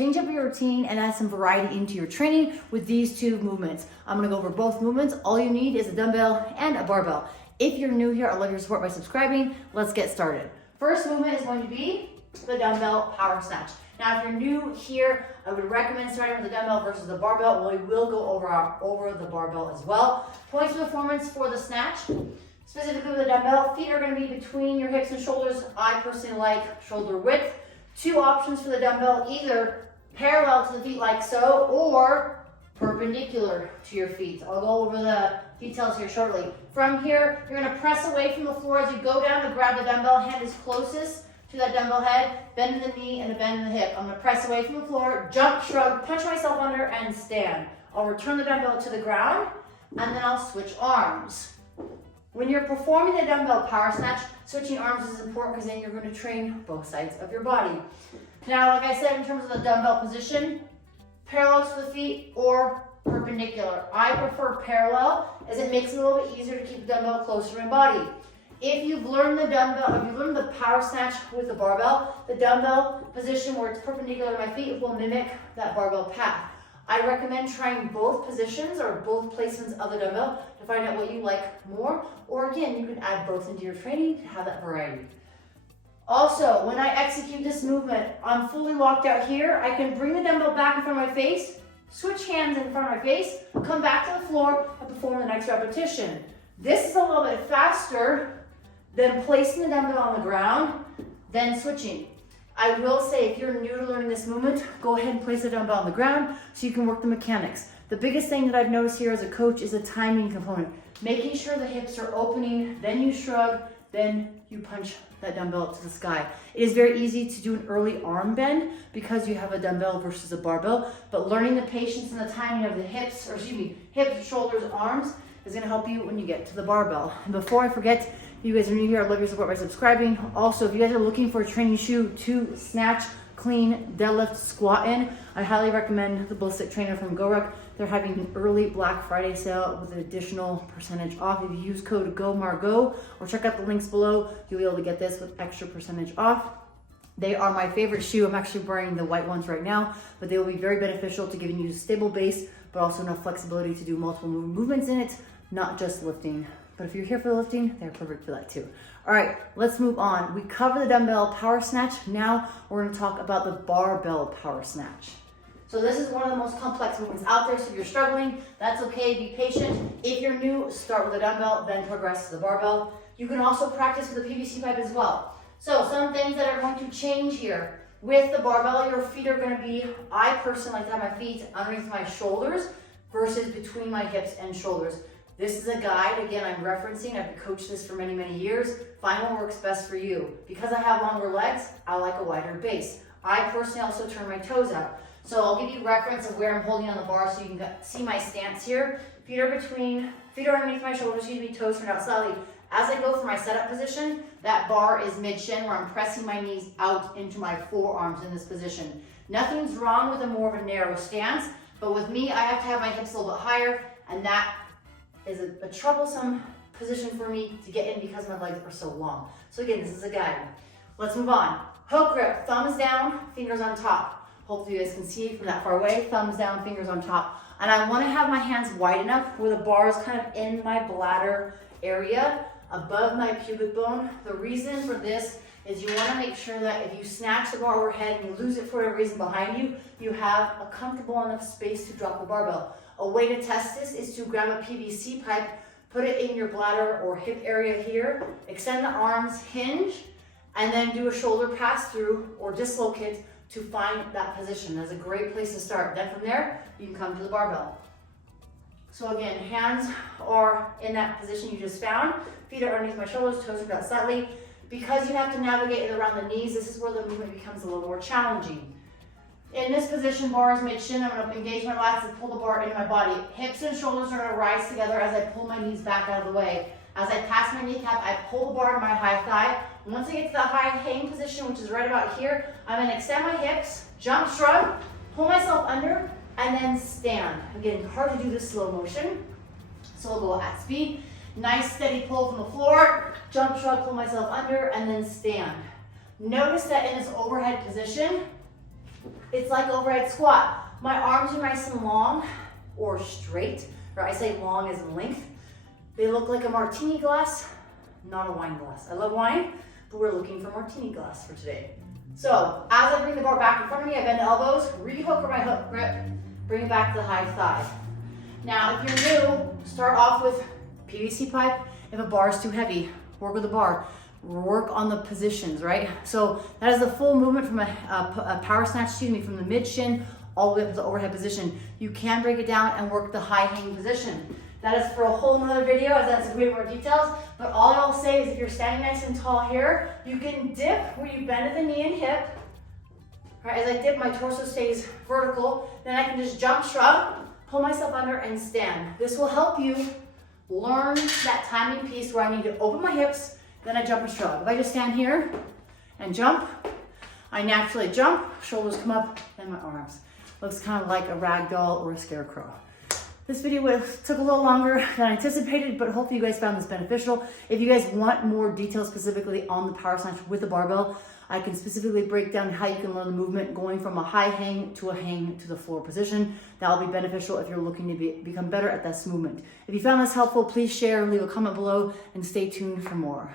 Change up your routine and add some variety into your training with these two movements. I'm gonna go over both movements. All you need is a dumbbell and a barbell. If you're new here, I'd love your support by subscribing. Let's get started. First movement is going to be the dumbbell power snatch. Now, if you're new here, I would recommend starting with the dumbbell versus the barbell. We will go over the barbell as well. Points of performance for the snatch. Specifically with the dumbbell, feet are going to be between your hips and shoulders. I personally like shoulder width. Two options for the dumbbell, either parallel to the feet like so, or perpendicular to your feet. I'll go over the details here shortly. From here, you're going to press away from the floor as you go down to grab the dumbbell. Hand is closest to that dumbbell head, bend in the knee and a bend in the hip. I'm going to press away from the floor, jump, shrug, punch myself under, and stand. I'll return the dumbbell to the ground, and then I'll switch arms. When you're performing the dumbbell power snatch, switching arms is important because then you're going to train both sides of your body. Now, like I said, in terms of the dumbbell position, parallel to the feet or perpendicular. I prefer parallel as it makes it a little bit easier to keep the dumbbell closer to my body. If you've learned the power snatch with the barbell, the dumbbell position where it's perpendicular to my feet will mimic that barbell path. I recommend trying both positions or both placements of the dumbbell to find out what you like more, or again, you can add both into your training to have that variety. Also, when I execute this movement, I'm fully locked out here. I can bring the dumbbell back in front of my face, switch hands in front of my face, come back to the floor, and perform the next repetition. This is a little bit faster than placing the dumbbell on the ground, then switching. I will say, if you're new to learning this movement, go ahead and place the dumbbell on the ground so you can work the mechanics. The biggest thing that I've noticed here as a coach is a timing component. Making sure the hips are opening, then you shrug, then you punch that dumbbell to the sky. It is very easy to do an early arm bend because you have a dumbbell versus a barbell, but learning the patience and the timing of the hips, hips, shoulders, arms, is gonna help you when you get to the barbell. And before I forget, you guys are new here, I'd love your support by subscribing. Also, if you guys are looking for a training shoe to snatch, clean, deadlift, squat in, I highly recommend the Ballistic Trainer from GoRuck. They're having an early Black Friday sale with an additional percentage off. If you use code GOMARGO or check out the links below, you'll be able to get this with extra percentage off. They are my favorite shoe. I'm actually wearing the white ones right now, but they will be very beneficial to giving you a stable base, but also enough flexibility to do multiple movements in it, not just lifting. But if you're here for the lifting, they're perfect for that too. All right, let's move on. We cover the dumbbell power snatch. Now we're gonna talk about the barbell power snatch. So this is one of the most complex movements out there, so if you're struggling, that's okay, be patient. If you're new, start with a dumbbell, then progress to the barbell. You can also practice with a PVC pipe as well. So some things that are going to change here. With the barbell, your feet are gonna be, I personally like to have my feet underneath my shoulders versus between my hips and shoulders. This is a guide, again, I'm referencing. I've coached this for many, many years. Find what works best for you. Because I have longer legs, I like a wider base. I personally also turn my toes out. So I'll give you reference of where I'm holding on the bar so you can see my stance here. Feet are underneath my shoulders, toes turned out slightly. As I go for my setup position, that bar is mid-shin where I'm pressing my knees out into my forearms in this position. Nothing's wrong with a more of a narrow stance, but with me, I have to have my hips a little bit higher, and that is a troublesome position for me to get in because my legs are so long. So again, this is a guide. Let's move on. Hook grip, thumbs down, fingers on top. Hopefully you guys can see from that far away, thumbs down, fingers on top. And I wanna have my hands wide enough where the bar is kind of in my bladder area, above my pubic bone. The reason for this is you wanna make sure that if you snatch the bar overhead and you lose it for whatever reason behind you, you have a comfortable enough space to drop the barbell. A way to test this is to grab a PVC pipe, put it in your bladder or hip area here, extend the arms, hinge, and then do a shoulder pass through or dislocate to find that position. That's a great place to start. Then from there, you can come to the barbell. So again, hands are in that position you just found. Feet are underneath my shoulders, toes are out slightly. Because you have to navigate around the knees, this is where the movement becomes a little more challenging. In this position, bar is mid-shin. I'm gonna engage my lats and pull the bar into my body. Hips and shoulders are gonna rise together as I pull my knees back out of the way. As I pass my kneecap, I pull the bar to my high thigh. Once I get to the high hang position, which is right about here, I'm gonna extend my hips, jump, shrug, pull myself under, and then stand. Again, hard to do this slow motion. So we'll go at speed. Nice steady pull from the floor, jump, shrug, pull myself under, and then stand. Notice that in this overhead position, It's like overhead squat. My arms are nice and long or straight, or I say long as in length. They look like a martini glass, not a wine glass. I love wine, but we're looking for martini glass for today. So as I bring the bar back in front of me, I bend the elbows, rehook my hook grip, bring it back to the high thigh. Now, if you're new, start off with PVC pipe. If a bar is too heavy, work with the bar. Work on the positions, right? So that is the full movement from a power snatch, from the mid shin all the way up to the overhead position. You can break it down and work the high hanging position. That is for a whole nother video, as that's way more details. But all I'll say is if you're standing nice and tall here, you can dip where you bend at the knee and hip. Right, as I dip, my torso stays vertical. Then I can just jump, shrug, pull myself under, and stand. This will help you learn that timing piece where I need to open my hips, then I jump and shrug. If I just stand here and jump, I naturally jump, shoulders come up, then my arms. Looks kind of like a rag doll or a scarecrow. This video took a little longer than I anticipated, but hopefully you guys found this beneficial. If you guys want more details specifically on the power snatch with the barbell, I can specifically break down how you can learn the movement going from a high hang to the floor position. That will be beneficial if you're looking to become better at this movement. If you found this helpful, please share, leave a comment below, and stay tuned for more.